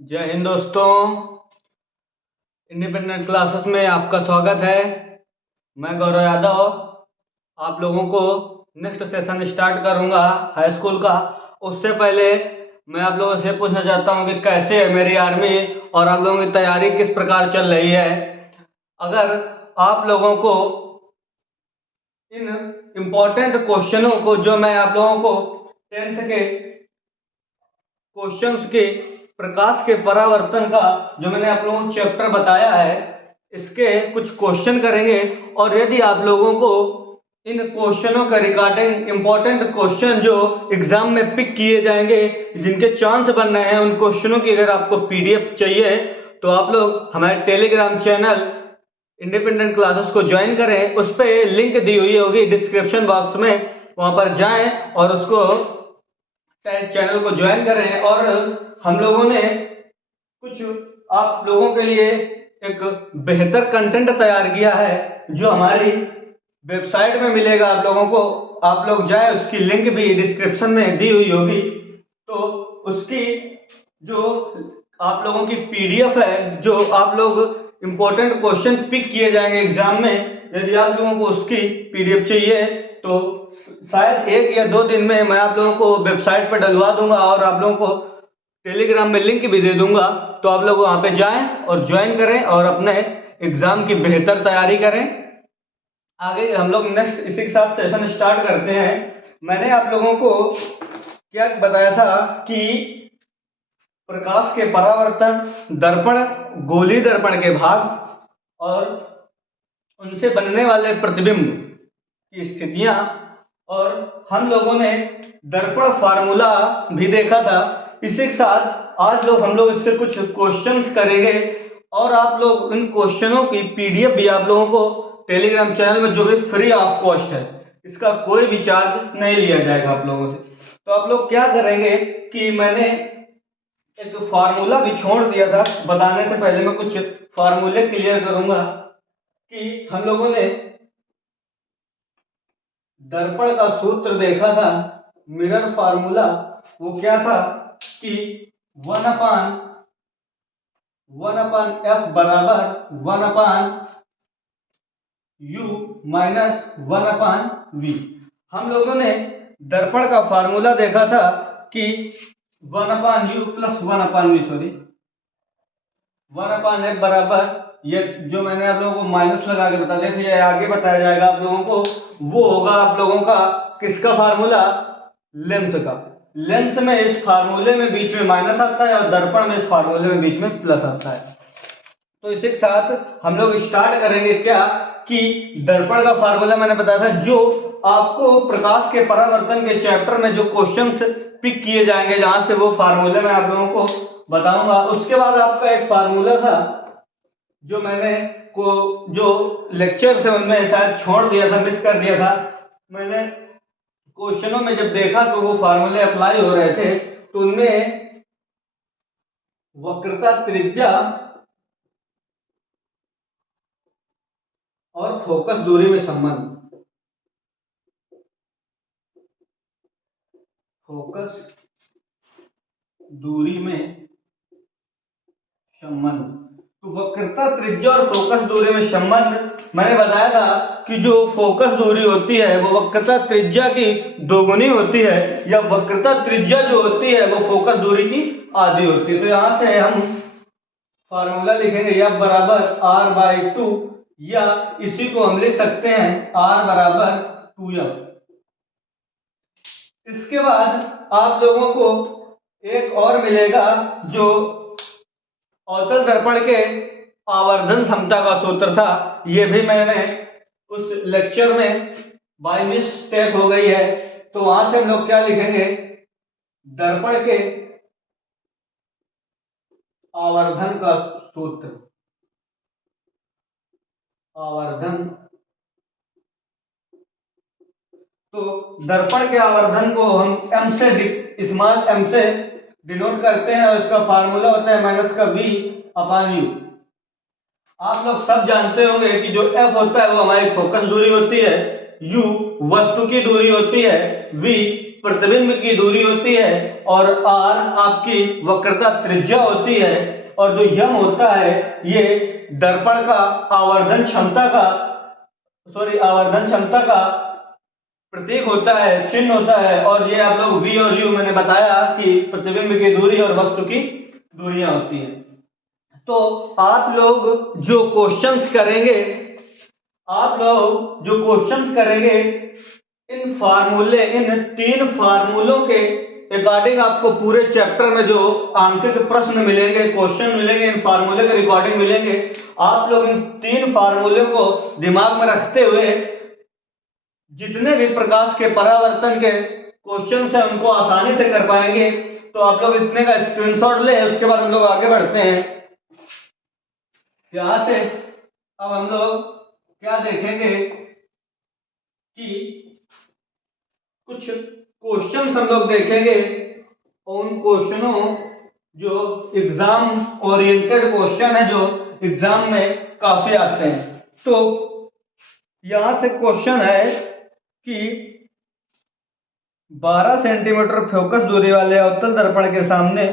जय हिंद दोस्तों। Independent classes में आपका स्वागत है। मैं गौरव यादव आप लोगों को नेक्स्ट सेशन स्टार्ट करूंगा हाई स्कूल का। उससे पहले मैं आप लोगों से पूछना चाहता हूं कि कैसे है मेरी आर्मी और आप लोगों की तैयारी किस प्रकार चल रही है। अगर आप लोगों को इन इम्पोर्टेंट क्वेश्चनों को जो मैं आप लोगों को 10th के क्वेश्चंस के प्रकाश के परावर्तन का जो मैंने आप लोगों को चैप्टर बताया है, इसके कुछ क्वेश्चन करेंगे। और यदि आप लोगों को इन क्वेश्चनों का रिगार्डिंग इंपॉर्टेंट क्वेश्चन जो एग्जाम में पिक किए जाएंगे, जिनके चांस बन रहे हैं, उन क्वेश्चनों की अगर आपको पीडीएफ चाहिए तो आप लोग हमारे टेलीग्राम चैनल इंडिपेंडेंट क्लासेस को ज्वाइन करें। उस पर लिंक दी हुई होगी डिस्क्रिप्शन बॉक्स में, वहां पर जाएं और उसको चैनल को ज्वाइन करें। और हम लोगों ने कुछ आप लोगों के लिए एक बेहतर कंटेंट तैयार किया है जो हमारी वेबसाइट में मिलेगा आप लोगों को। आप लोग जाए, उसकी लिंक भी डिस्क्रिप्शन में दी हुई होगी। तो उसकी जो आप लोगों की पीडीएफ है, जो आप लोग इंपॉर्टेंट क्वेश्चन पिक किए जाएंगे एग्जाम में, यदि आप लोगों को उसकी पीडीएफ चाहिए तो शायद 1 या 2 दिन में मैं आप लोगों को वेबसाइट पर डलवा दूंगा और आप लोगों को टेलीग्राम में लिंक भी दे दूंगा। तो आप लोग वहां पे जाएं और ज्वाइन करें और अपने एग्जाम की बेहतर तैयारी करें। आगे हम लोग नेक्स्ट इसी के साथ सेशन स्टार्ट करते हैं। मैंने आप लोगों को क्या बताया था कि प्रकाश के परावर्तन, दर्पण, गोलीय दर्पण के भाग और उनसे बनने वाले प्रतिबिंब की स्थितियां, और हम लोगों ने दर्पण फार्मूला भी देखा था। इसी के साथ आज हम लोग इसके कुछ क्वेश्चंस करेंगे और आप लोग इन क्वेश्चनों की पीडीएफ भी आप लोगों को टेलीग्राम चैनल में, जो भी फ्री ऑफ कॉस्ट है, इसका कोई भी चार्ज नहीं लिया जाएगा आप लोगों से। तो आप लोग क्या करेंगे कि मैंने एक फार्मूला भी छोड़ दिया था, बताने से पहले मैं कुछ फार्मूले क्लियर करूंगा कि हम लोगों ने दर्पण का सूत्र देखा था, मिरर फार्मूला। वो क्या था कि 1/f बराबर 1/u माइनस 1/v। हम लोगों ने दर्पण का फार्मूला देखा था कि 1/u plus 1/v, sorry 1/f बराबर, ये जो मैंने आप लोगों को माइनस लगा के बता दिया, ये आगे बताया जाएगा आप लोगों को। वो होगा आप लोगों का किसका फार्मूला? लेंस का। लेंस में इस फार्मूले में बीच में माइनस आता है और दर्पण में इस फार्मूले में बीच में प्लस आता है। तो इसी के साथ हम लोग स्टार्ट करेंगे क्या कि दर्पण का फार्मूला मैंने बताया था, जो आपको प्रकाश के परावर्तन के चैप्टर में जो क्वेश्चंस पिक किए जाएंगे, जहां से वो फार्मूले मैं आप लोगों को बताऊंगा। उसके बाद आपका एक फार्मूला था जो मैंने जो लेक्चर थे उनमें शायद छोड़ दिया था, मिस कर दिया था। मैंने क्वेश्चनों में जब देखा तो वो फार्मूले अप्लाई हो रहे थे, तो उनमें वक्रता त्रिज्या और फोकस दूरी में संबंध, फोकस दूरी में संबंध। तो वक्रता त्रिज्या और फोकस दूरी में संबंध मैंने बताया था कि जो फोकस दूरी होती है वो वक्रता त्रिज्या की दोगुनी होती है, या वक्रता त्रिज्या जो होती है वो फोकस दूरी की आधी होती है। तो यहां से हम फार्मूला लिखेंगे F बराबर r/2, या इसी को हम लिख सकते हैं r बराबर 2f। इसके बाद आप लोगों को एक और मिलेगा जो अवतल दर्पण के आवर्धन क्षमता का सूत्र था। ये भी मैंने उस लेक्चर में बाय मिस्टेक हो गई है, तो वहां से हम लोग क्या लिखेंगे? दर्पण के आवर्धन का सूत्र, आवर्धन। तो दर्पण के आवर्धन को हम m से, स्मॉल m से डिनोट करते हैं और इसका फार्मूला होता है -v/u। आप लोग सब जानते होंगे कि जो f होता है वो हमारी फोकस दूरी होती है, u वस्तु की दूरी होती है, v प्रतिबिंब की दूरी होती है और r आपकी वक्रता त्रिज्या होती है, और जो यम होता है ये दर्पण का आवर्धन क्षमता का प्रतीक होता है, चिन्ह होता है। और ये आप लोग v और u, मैंने बताया कि प्रतिबिंब की दूरी और वस्तु की दूरियां होती हैं। तो आप लोग जो क्वेश्चंस करेंगे इन 3 फार्मूलों के अकॉर्डिंग आपको पूरे चैप्टर में जो आंकित प्रश्न मिलेंगे, क्वेश्चन मिलेंगे, इन फार्मूले के रिकॉर्डिंग मिलेंगे। आप लोग इन 3 फार्मूले को दिमाग में रखते हुए जितने भी प्रकाश के परावर्तन के क्वेश्चन है उनको आसानी से कर पाएंगे। तो आप लोग इतने का स्क्रीनशॉट ले, उसके बाद हम लोग आगे बढ़ते हैं। यहां से अब हम लोग क्या देखेंगे कि कुछ क्वेश्चंस हम लोग देखेंगे, उन क्वेश्चनों जो एग्जाम ओरिएंटेड क्वेश्चन है, जो एग्जाम में काफी आते हैं। तो यहां से क्वेश्चन है कि 12 सेंटीमीटर फोकस दूरी वाले अवतल दर्पण के सामने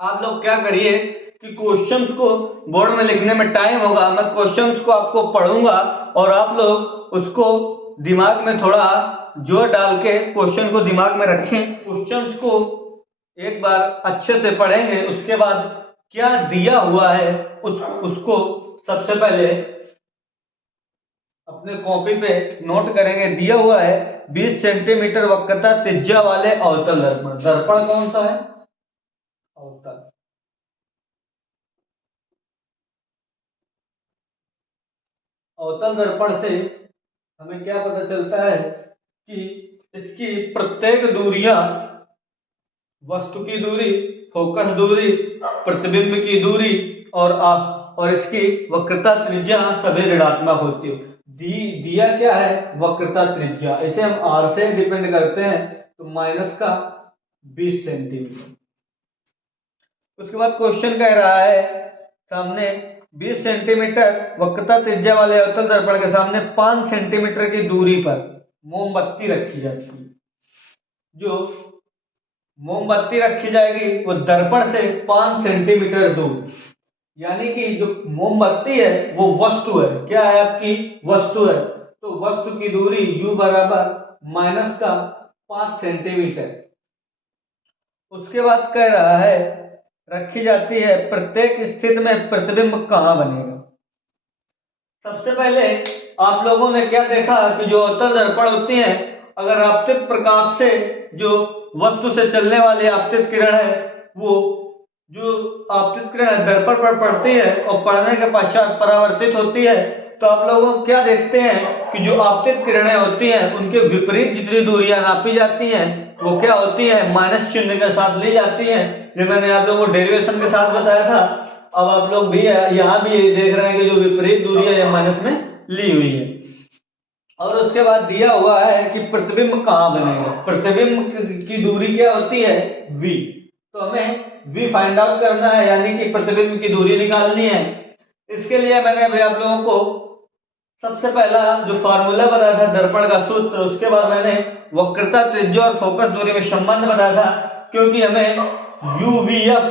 आप लोग क्या करिए कि क्वेश्चंस को बोर्ड में लिखने में टाइम होगा, मैं क्वेश्चंस को आपको पढ़ूंगा और आप लोग उसको दिमाग में थोड़ा जोर डाल के क्वेश्चन को दिमाग में रखें। क्वेश्चंस को एक बार अच्छे से पढ़ेंगे, उसके बाद क्या दिया हुआ है उसको सबसे पहले अपने कॉपी पे नोट करेंगे। दिया हुआ है 20 सेंटीमीटर वक्रता त्रिज्या वाले अवतल दर्पण। दर्पण कौन सा है? अवतल। अवतल दर्पण से हमें क्या पता चलता है कि इसकी प्रत्येक दूरियां, वस्तु की दूरी, फोकस दूरी, प्रतिबिंब की दूरी और इसकी वक्रता त्रिज्या सभी ऋणात्मक होती है। दिया क्या है? वक्रता त्रिज्या। इसे हम r से डिपेंड करते हैं, तो माइनस का 20 सेंटीमीटर। उसके बाद क्वेश्चन कह रहा है सामने 20 सेंटीमीटर वक्रता त्रिज्या वाले अवतल दर्पण के सामने 5 सेंटीमीटर की दूरी पर मोमबत्ती रखी जाती है। जो मोमबत्ती रखी जाएगी वो दर्पण से 5 सेंटीमीटर दूर, यानी कि जो मोमबत्ती है वो वस्तु है। क्या है? आपकी वस्तु है। तो वस्तु की दूरी u बराबर माइनस का 5 सेंटीमीटर। उसके बाद कह रहा है रखी जाती है, प्रत्येक स्थिति में प्रतिबिंब कहां बनेगा। सबसे पहले आप लोगों ने क्या देखा कि जो अवतल दर्पण होती हैं, अगर आपतित प्रकाश से जो वस्तु से चलने वाली आपतित किरण है, वो जो आपतित किरण दर्पण पर पड़ती है और पड़ने के पश्चात परावर्तित होती है, तो आप लोग क्या देखते हैं कि जो आपतित किरणें होती हैं उनके विपरीत जितनी दूरियां नापी जाती हैं वो क्या होती है? माइनस चिन्ह के साथ ली जाती हैं। जो मैंने आप लोगों को डेरिवेशन के साथ बताया था। अब आप लोग भी यहाँ भी देख रहे हैं कि जो विपरीत दूरियां ये माइनस में ली हुई है। और उसके बाद दिया हुआ है कि प्रतिबिंब कहाँ बनेगा। प्रतिबिंब की दूरी क्या होती है? v। तो हमें v फाइंड आउट करना है, यानी कि प्रतिबिंब की दूरी निकालनी है। इसके लिए मैंने अभी आप लोगों को सबसे पहला जो फार्मूला बताया था दर्पण का सूत्र, उसके बाद मैंने वक्रता त्रिज्या और फोकस दूरी में संबंध बताया था, क्योंकि हमें UVF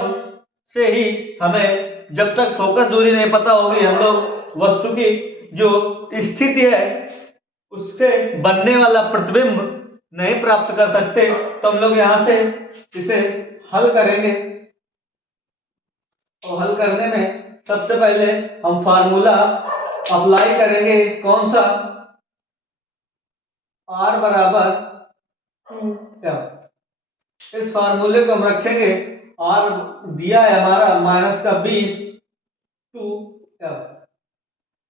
से ही हमें जब तक फोकस दूरी नहीं पता होगी हम लोग वस्तु की जो स्थिति है उससे बनने वाला प्रतिबिंब नहीं प्राप्त कर सकते। तो हम लोग यहां से इसे हल करेंगे और हल करने में सबसे पहले हम फार्मूला अप्लाई करेंगे। कौन सा? R बराबर 2F। इस फार्मूले को हम रखेंगे, R दिया है हमारा माइनस का 20 2F।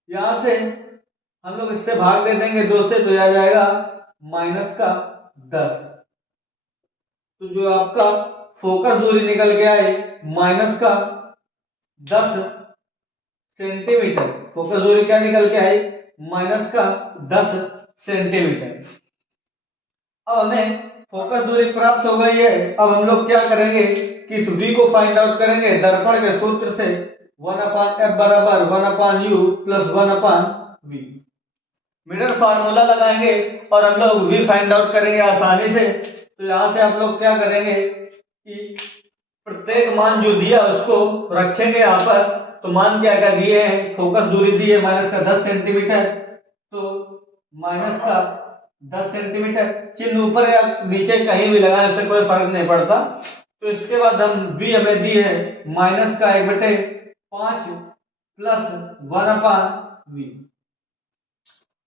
यहां से हम लोग इससे भाग दे देंगे 2 से, तो आ जाएगा माइनस का 10। तो जो आपका फोकस दूरी निकल के आए माइनस का 10 सेंटीमीटर। फोकस दूरी क्या निकल के आई? माइनस का 10 सेंटीमीटर। अब हमें फोकस दूरी प्राप्त हो गई है। अब हम लोग क्या करेंगे कि इस v को फाइंड आउट करेंगे दर्पण के सूत्र से। 1/f बराबर 1/u plus 1/v। Mirror formula लगाएंगे और हम लोग v फाइंड आउट करेंगे आसानी से। तो यहाँ से हम लोग क्या करेंगे कि प्रत्येक मान जो दिया उसको रखेंगे यहाँ पर। तो मान क्या क्या दिए हैं, फोकस दूरी दी है माइनस का 10 सेंटीमीटर, तो माइनस का 10 सेंटीमीटर, चिन्ह ऊपर या नीचे कहीं भी लगाए उससे कोई फर्क नहीं पड़ता। तो इसके बाद हम v हमें दी है माइनस का 1/5 प्लस 1/v।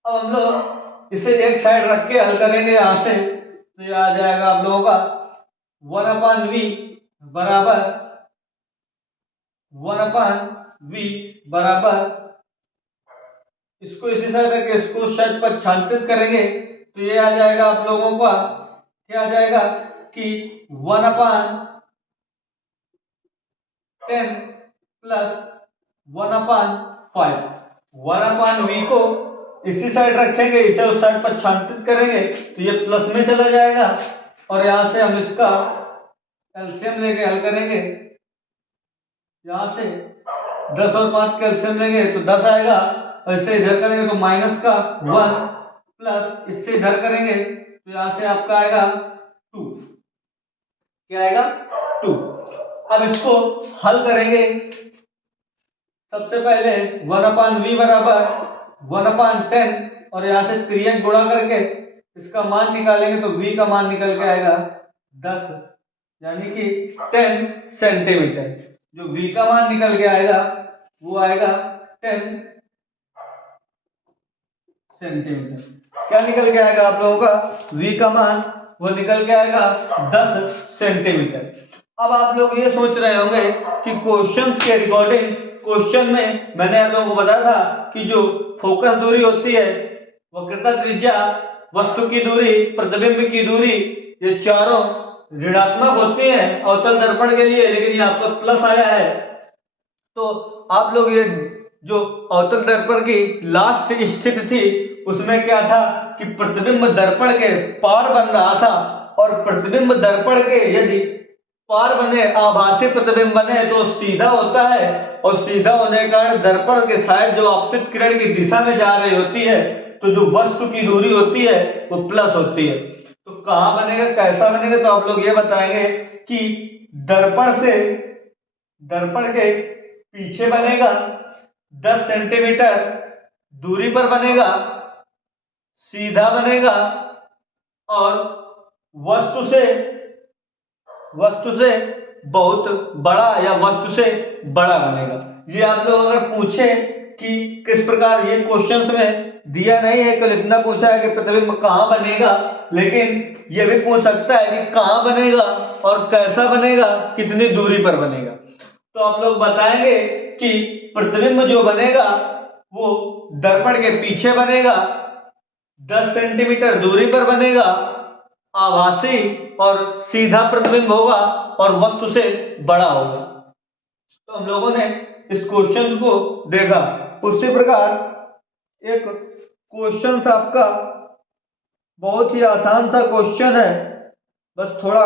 अब हम लोग इसे एक साइड रख के हल करेंगे यहाँ से। तो ये आ जाएगा आप लोगों का 1/v बराबर 1/v बराबर, इसको इसी साइड रख के इसको साइड पर छांटित करेंगे। तो ये आ जाएगा आप लोगों का, क्या आ जाएगा कि 1/10 प्लस 1/5। 1/v को इसी साइड रखेंगे, इसे उस साइड पर छांटित करेंगे तो ये प्लस में चला जाएगा। और यहां से हम इसका एलसीएम लेके हल करेंगे। यहां से 10 और 5 का एलसीएम लेंगे तो 10 आएगा, और इससे इधर करेंगे तो माइनस का 1 प्लस इससे इधर करेंगे तो यहां से आपका आएगा 2। क्या आएगा 2। अब इसको हल करेंगे। सबसे पहले 1/v बराबर 1/10 और यहां से 3 गुणा करके इसका मान निकालेंगे तो v का मान निकल के आएगा 10, यानी कि 10 सेंटीमीटर। जो v का मान निकल के आएगा वो आएगा 10 सेंटीमीटर। क्या निकल के आएगा आप लोगों का, v का मान वो निकल के आएगा 10 सेंटीमीटर। अब आप लोग ये सोच रहे होंगे कि क्वेश्चन के रिकॉर्डिंग, क्वेश्चन में मैंने आप लोगों को बताया था कि जो फोकस दूरी होती है, वक्रता त्रिज्या, वस्तु की दूरी, प्रतिबिंब की दूरी, ये चारों ऋणात्मक होती हैं अवतल दर्पण के लिए, लेकिन यहाँ पर प्लस आया है। तो आप लोग ये जो अवतल दर्पण की लास्ट स्थिति थी उसमें क्या था कि प्रतिबिंब दर्पण के पार बन रहा था, और प्रतिबिंब दर्पण के यदि पार बने, आभासी प्रतिबिंब बने तो सीधा होता है, और सीधा होने के कारण दर्पण के साइड जो आपतित किरण की दिशा में जा रही होती है, तो जो वस्तु की दूरी होती है वो प्लस होती है। तो कहाँ बनेगा, कैसा बनेगा, तो आप लोग ये बताएंगे कि दर्पण के पीछे बनेगा, 10 सेंटीमीटर दूरी पर बनेगा, सीधा बनेगा, और वस्तु से बहुत बड़ा या वस्तु से बड़ा बनेगा। ये आप लोग अगर पूछे कि किस प्रकार, ये क्वेश्चंस में दिया नहीं है, केवल इतना पूछा है कि प्रतिबिंब कहाँ बनेगा, लेकिन ये भी पूछ सकता है कि कहाँ बनेगा और कैसा बनेगा, कितनी दूरी पर बनेगा। तो आप लोग बताएंगे कि प्रतिबिंब जो बनेगा वो दर्पण के पीछे बनेगा, 10 सेंटीमीटर दूरी पर बनेगा, आभासी और सीधा प्रतिबिंब होगा, और वस्तु से बड़ा होगा। तो हम लोगों ने इस क्वेश्चन को देखा। उसी प्रकार एक क्वेश्चन आपका बहुत ही आसान सा क्वेश्चन है, बस थोड़ा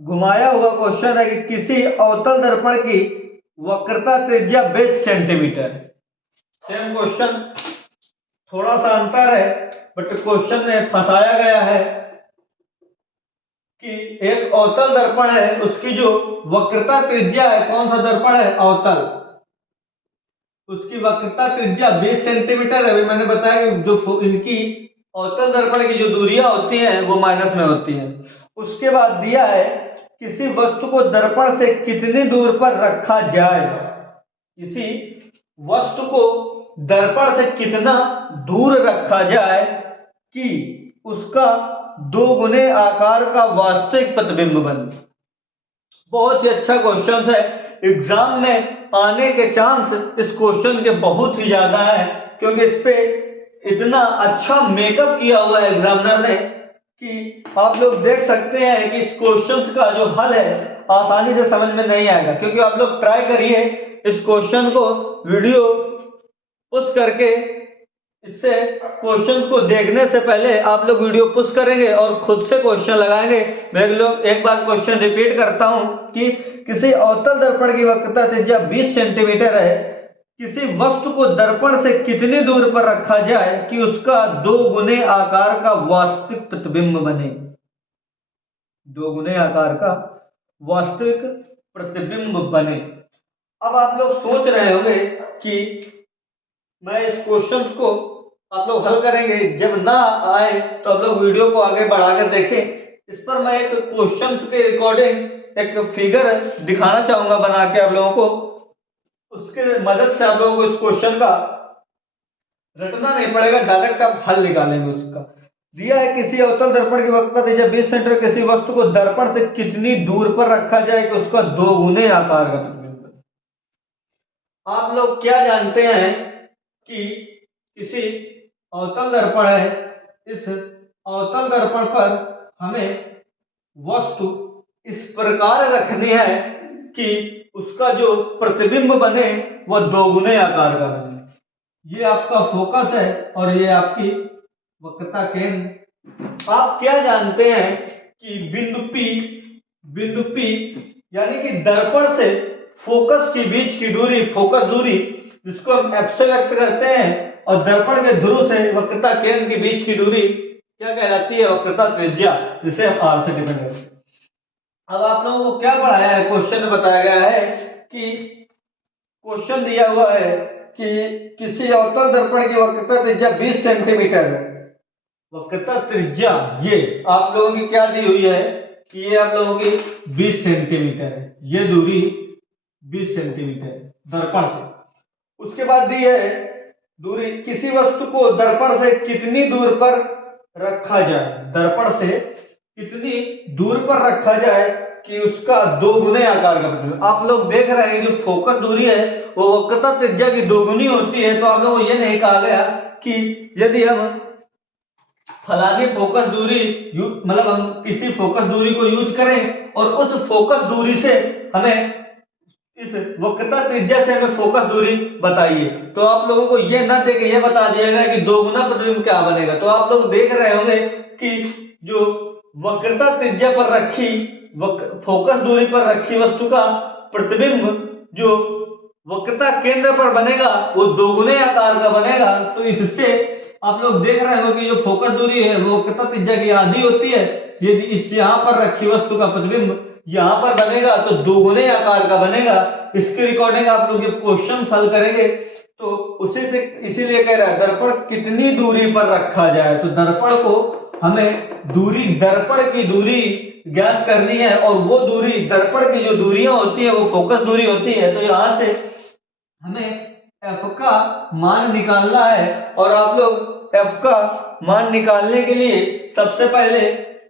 घुमाया हुआ क्वेश्चन है कि किसी अवतल दर्पण की वक्रता त्रिज्या 20 सेंटीमीटर। सेम क्वेश्चन, थोड़ा सा अंतर है, बट क्वेश्चन में फंसाया गया है कि एक अवतल दर्पण है, उसकी जो वक्रता त्रिज्या है, कौन सा दर्पण है, अवतल, उसकी वक्रता त्रिज्या 20 सेंटीमीटर है। अभी मैंने बताया कि जो इनकी अवतल दर्पण की जो दूरियां होती हैं वो माइनस में होती हैं। उसके बाद दिया है किसी वस्तु को दर्पण से कितनी दूर पर रखा जाए, किसी वस्तु को दर्पण से कितना दूर रखा जाए कि उसका 2 गुने आकार का वास्तविक प्रतिबिंब बने। बहुत ही अच्छा क्वेश्चन है, एग्जाम में आने के चांस इस क्वेश्चन के बहुत ही ज्यादा है, क्योंकि इस पे इतना अच्छा मेकअप किया हुआ है एग्जामिनर ने कि आप लोग देख सकते हैं कि इस क्वेश्चन का जो हल है आसानी से समझ में नहीं आएगा। क्योंकि आप लोग ट्राई करिए इस क्वेश्चन को वीडियो पुश करके, इससे क्वेश्चन को देखने से पहले आप लोग वीडियो पुश करेंगे और खुद से क्वेश्चन लगाएंगे। मैं एक बार क्वेश्चन रिपीट करता हूं कि किसी अवतल दर्पण की वक्रता त्रिज्या 20 सेंटीमीटर है, किसी वस्तु को दर्पण से कितनी दूर पर रखा जाए कि उसका 2 गुने आकार का वास्तविक प्रतिबिंब बने। 2 गुने आकार का वास्तविक प्रतिबिंब बने। अब आप लोग सोच रहे होंगे कि मैं इस क्वेश्चन को आप लोग हल करेंगे, जब ना आए तो आप लोग वीडियो को आगे बढ़ाकर देखें। इस पर मैं एक क्वेश्चन के रिकॉर्डिंग एक फिगर दिखाना चाहूंगा बना के आप लोगों को, उसके मदद से आप लोगों को इस क्वेश्चन का रटना नहीं पड़ेगा, डायरेक्ट आप हल निकालेंगे उसका। दिया है किसी अवतल दर्पण की वक्रता त्रिज्या 20 सेंटीमीटर, किसी वस्तु को दर्पण से कितनी दूर पर रखा जाए कि उसका 2 गुने आकार का प्रतिबिंब बने। आप लोग क्या जानते हैं कि किसी अवतल दर्पण है, इस अवतल दर्पण पर हमें वस्तु इस प्रकार रखनी है कि उसका जो प्रतिबिंब बने वह 2 गुने आकार का बने। ये आपका फोकस है और ये आपकी वक्रता केंद्र। आप क्या जानते हैं कि बिंदु P यानी कि दर्पण से फोकस के बीच की दूरी, फोकस दूरी जिसको हम F से व्यक्त करते हैं, और दर्पण के ध्रुव से वक्रता केंद्र के बीच की दूरी क्या कहलाती है? वक्रता त्रिज्या, जिसे हम R से डिफाइन करते हैं। अब आप लोगों को क्या पढ़ाया है? क्वेश्चन में बताया गया है कि क्वेश्चन दिया हुआ है कि किसी अवतल दर्पण की वक्रता त्रिज्या 20 सेंटीमीटर है। वक्रता त्रिज्या ये आप लोगों की क्या दी हुई है कि ये आप लोगों की 20 सेंटीमीटर है, ये दूरी 20 सेंटीमीटर दर्पण से। उसके बाद दी है दूरी किसी वस्तु को दर्पण से कितनी दूर पर रखा जाए, दर्पण से कितनी दूर पर रखा जाए कि उसका 2 गुने आकार का प्रतिबिंब। आप लोग देख रहे हैं जो फोकस दूरी है वो वक्रता त्रिज्या की 2 गुनी होती है, तो आप लोगों को ये नहीं कहा गया कि यदि हम फलानी फोकस दूरी मतलब हम किसी फोकस दूरी को यूज करें और उस फोकस दूरी से हमें इस वक्रता त्रिज्या से हमें फोकस दूरी बताइए, तो आप लोगों को ये ना देके ये बता दिया गया कि 2 गुना प्रतिबिंब क्या बनेगा। तो आप लोग देख रहे होंगे कि जो वक्रता त्रिज्या पर रखी फोकस दूरी पर रखी वस्तु का प्रतिबिंब जो वक्रता केंद्र पर बनेगा वो 2 गुने आकार का बनेगा। तो इससे आप लोग देख रहे हो कि जो फोकस दूरी है वो वक्रता त्रिज्या की आधी होती है। यदि इस यहाँ पर रखी वस्तु का प्रतिबिंब यहाँ पर बनेगा तो 2 गुने आकार का बनेगा। इसके रिकॉर्डिंग आप लोग जब क्वेश्चन हल करेंगे तो उसी से इसीलिए कह रहा है दर्पण कितनी दूरी पर रखा जाए, तो दर्पण को हमें दूरी, दर्पण की दूरी ज्ञात करनी है, और वो दूरी दर्पण की जो दूरियां होती है वो फोकस दूरी होती है। तो यहां से हमें f का मान निकालना है, और आप लोग f का मान निकालने के लिए सबसे पहले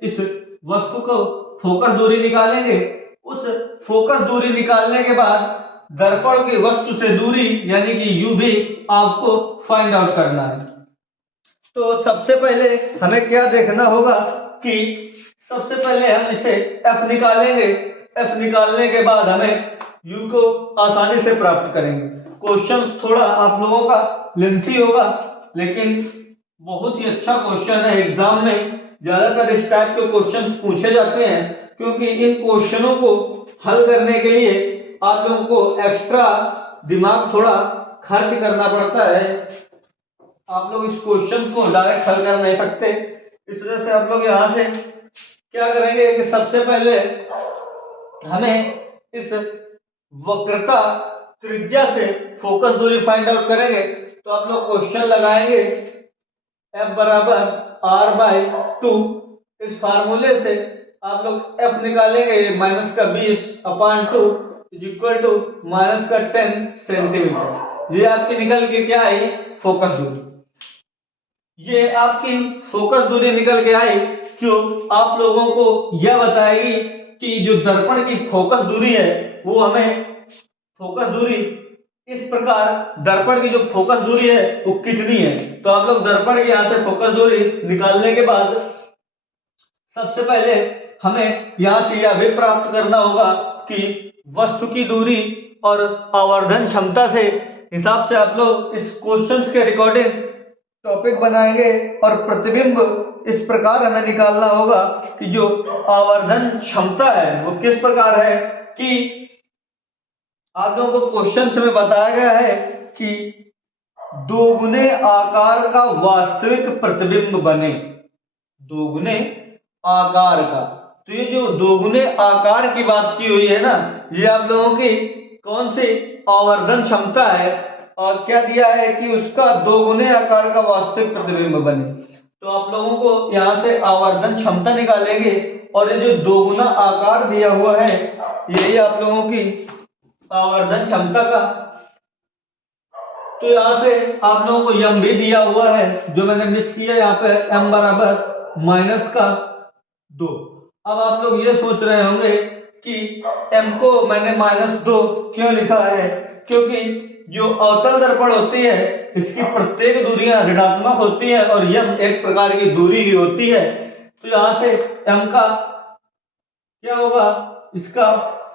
इस वस्तु को फोकस दूरी निकालेंगे। उस फोकस दूरी निकालने के बाद दर्पण की वस्तु से दूरी यानी कि u भी आपको फाइंड आउट करना है। तो सबसे पहले हमें क्या देखना होगा कि सबसे पहले हम इसे f निकालेंगे। f निकालने के बाद हमें u को आसानी से प्राप्त करेंगे। क्वेश्चन थोड़ा आप लोगों का लेंथी होगा लेकिन बहुत ही अच्छा क्वेश्चन है। एग्जाम में ज्यादातर इस टाइप के क्वेश्चन पूछे जाते हैं, क्योंकि इन क्वेश्चनों को हल करने के लिए आप लोगों को एक्स्ट्रा दिमाग थोड़ा खर्च करना पड़ता है। आप लोग इस क्वेश्चन को डायरेक्ट हल कर नहीं सकते, इस वजह से आप लोग यहाँ से क्या करेंगे कि सबसे पहले हमें इस वक्रता त्रिज्या से फोकस दूरी फाइंड आउट करेंगे। तो आप लोग क्वेश्चन लगाएंगे F बराबर R/2। इस फार्मूले से आप लोग F निकालेंगे माइनस का 20/2 इक्वल टू माइनस का 10 सेंटीमीटर। ये आपकी निकल के क्या आई? फोकस दूरी। ये आपकी फोकस दूरी निकल के आई जो आप लोगों को यह बताएगी कि जो दर्पण की फोकस दूरी है वो हमें फोकस दूरी इस प्रकार, दर्पण की जो फोकस दूरी है वो कितनी है। तो आप लोग दर्पण की यहां से फोकस दूरी निकालने के बाद सबसे पहले हमें यहां से यह भी प्राप्त करना होगा कि वस्तु की दूरी और आवर्धन क्षमता से हिसाब से आप लोग इस क्वेश्चन के रिकॉर्डिंग टॉपिक बनाएंगे, और प्रतिबिंब इस प्रकार हमें निकालना होगा कि जो आवर्धन क्षमता है वो किस प्रकार है कि आप लोगों को क्वेश्चन में बताया गया है कि दोगुने आकार का वास्तविक प्रतिबिंब बने, दोगुने आकार का। तो ये जो दोगुने आकार की बात की हुई है ना, ये आप लोगों की कौन सी आवर्धन क्षमता है, और क्या दिया है कि उसका दोगुने आकार का वास्तविक प्रतिबिंब बने। तो आप लोगों को यहाँ से आवर्धन क्षमता निकालेंगे, और ये जो दोगुना आकार दिया हुआ है यही आप लोगों की आवर्धन क्षमता का। तो यहाँ से आप लोगों को m भी दिया हुआ है, जो मैंने मिस किया यहाँ पे, m बराबर -2। अब आप लोग ये सोच रहे होंगे कि m को मैंने -2 क्यों लिखा है, क्योंकि जो अवतल दर्पण होती है इसकी प्रत्येक दूरियां ऋणात्मक होती है और m एक प्रकार की दूरी ही होती है। तो यहाँ से m का क्या होगा, इसका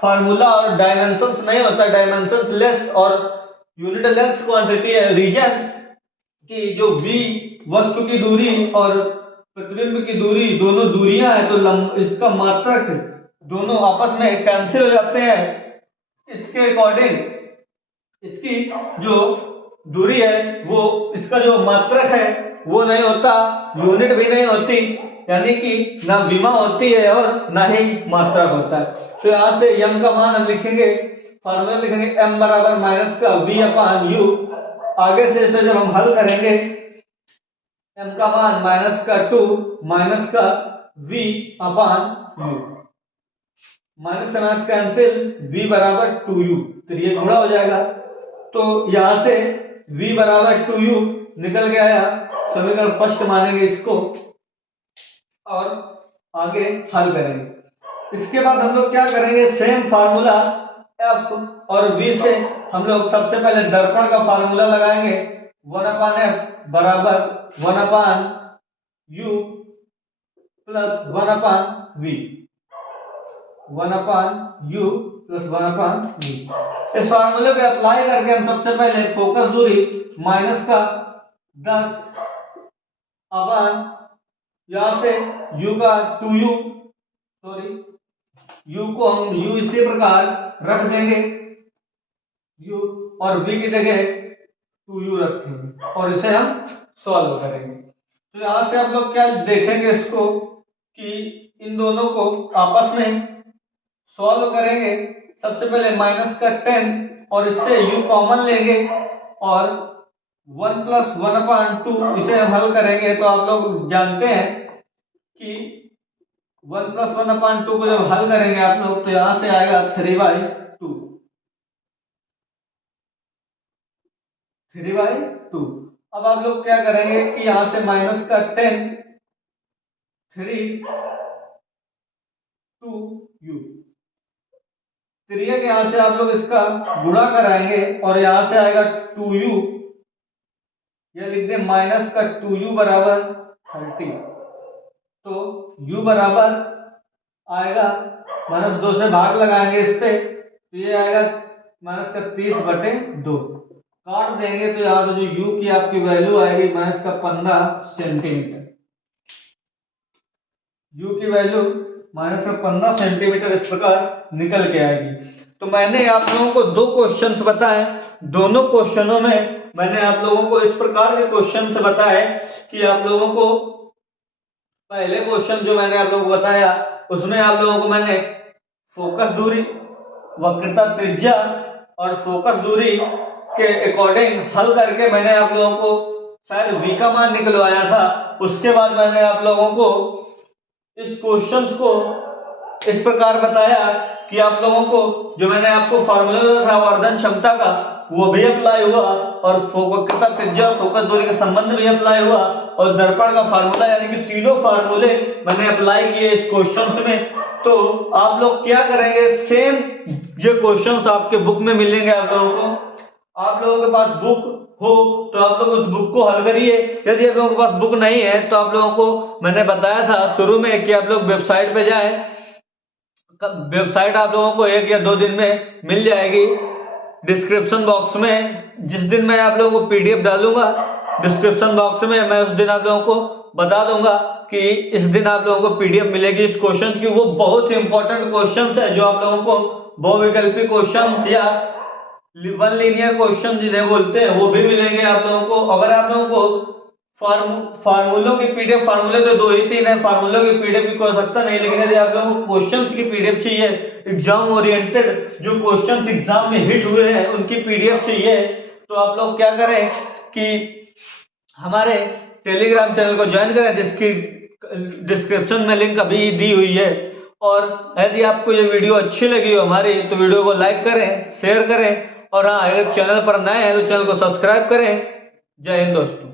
फार्मूला और डायमेंशंस नहीं होता, डायमेंशंस लेस और यूनिट लेंथ क्वांटिटी है रीजन की। जो v वस्तु की दूरी और प्रतिबिंब की दूरी दोनों दूरियां है, तो इसका मात्रक दोनों आपस में कैंसिल हो जाते हैं। इसके अकॉर्डिंग इसकी जो दूरी है वो, इसका जो मात्रक है वो नहीं होता, यूनिट भी नहीं होती, यानी कि ना विमा होती है और ना ही मात्रक होता है। तो यहाँ से m का मान हम लिखेंगे, फार्मूला लिखेंगे m बराबर माइनस का v अपान u। आगे से इसे जब हम हल करेंगे, m का मान -2 माइनस का v अपान u, माइनस से माइनस कैंसिल, v बराबर 2u, तो ये गुणा हो जाएगा। तो यहाँ से v बराबर 2u निकल के आया, समीकरण फर्स्ट मानेंगे इसको और आगे हल करेंगे। इसके बाद हम लोग क्या करेंगे, सेम फार्मूला f और v से हम लोग सबसे पहले दर्पण का फार्मूला लगाएंगे, 1/f बराबर 1/u plus 1/v, 1/u plus 1/v। इस फार्मूले को अप्लाई करके हम सबसे पहले फोकस दूरी माइनस का 10 अपान यहाँ से u का 2u, सॉरी u को हम u इसी प्रकार रख देंगे u, और v की जगह 2u रखेंगे और इसे हम सॉल्व करेंगे। तो यहाँ से आप लोग क्या देखेंगे इसको कि इन दोनों को आपस में सॉल्व करेंगे। सबसे पहले -10 और इससे u कॉमन लेंगे और 1 + 1/2 इसे हम हल करेंगे। तो आप लोग जानते हैं कि 1 + 1/2 को जब हल करेंगे आप लोग, तो यहां से आएगा 3/2, 3/2। अब आप लोग क्या करेंगे कि यहां से -10 3 2u, 3 के यहां से आप लोग इसका गुणा कराएंगे और यहां से आएगा 2u, यह लिख दे -2u बराबर 30। तो u बराबर आएगा, -2 से भाग लगाएंगे इस पे, तो ये आएगा -30/2। काट देंगे तो यहाँ जो u की आपकी वैल्यू आएगी -15 सेंटीमीटर, u की वैल्यू -15 सेंटीमीटर इस प्रकार निकल के आएगी। तो मैंने आप लोगों को 2 क्वेश्चंस बताए, दोनों क्वेश्चनों में मैंने आप लोगों को इस प्रकार के क्वेश्चन से बताया कि आप लोगों को पहले क्वेश्चन जो मैंने आप लोगों को बताया उसमें आप लोगों को मैंने फोकस दूरी, वक्रता त्रिज्या और फोकस दूरी के अकॉर्डिंग हल करके मैंने आप लोगों को शायद v का मान निकलवाया था। उसके बाद मैंने आप लोगों को इस क्वेश्चन को इस प्रकार बताया कि आप लोगों को जो मैंने आपको फार्मूला दिया था आवर्धन क्षमता का वो भी अप्लाई हुआ, और वक्रता त्रिज्या फोकस दूरी का संबंध भी अप्लाई हुआ, और दर्पण का फार्मूला, यानी कि तीनों फार्मूले मैंने अप्लाई किए इस क्वेश्चन में। तो आप लोग क्या करेंगे, सेम ये क्वेश्चंस आपके बुक में मिलेंगे आप लोगों को। आप लोगों के पास बुक हो तो आप लोग उस बुक को हल करिए। यदि आप लोगों के पास बुक नहीं है तो आप लोगों को मैंने बताया था शुरू में कि आप लोग वेबसाइट पे जाएं। वेबसाइट आप लोगों को 1 या 2 दिन में मिल जाएगी डिस्क्रिप्शन बॉक्स में। जिस दिन मैं आप लोगों को पीडीएफ डालूंगा डिस्क्रिप्शन बॉक्स में, मैं उस दिन आप लोगों को बता दूंगा कि इस दिन आप लोगों को पीडीएफ मिलेगी इस क्वेश्चन की। वो बहुत ही इंपॉर्टेंट क्वेश्चन है जो आप लोगों को बहुविकल्पी क्वेश्चन या वन लीनियर क्वेश्चन जिन्हें बोलते हैं वो भी मिलेंगे आप लोगों को। अगर आप लोगों को फार्मूलों की पीडीएफ, फार्मूले तो 2 ही 3 है, फार्मूलों की पीडीएफ भी कोई सकता नहीं, लेकिन यदि आप लोगों को क्वेश्चंस की पीडीएफ चाहिए, एग्जाम ओरिएंटेड जो क्वेश्चंस एग्जाम में हिट हुए हैं उनकी पीडीएफ चाहिए, तो आप लोग क्या करें कि हमारे टेलीग्राम चैनल को ज्वाइन करें, जिसकी डिस्क्रिप्शन में लिंक अभी दी हुई है। और यदि आपको ये वीडियो अच्छी लगी हो हमारी, तो वीडियो को लाइक करें, शेयर करें, और हाँ, अगर चैनल पर नए हैं तो चैनल को सब्सक्राइब करें। जय हिंद दोस्तों।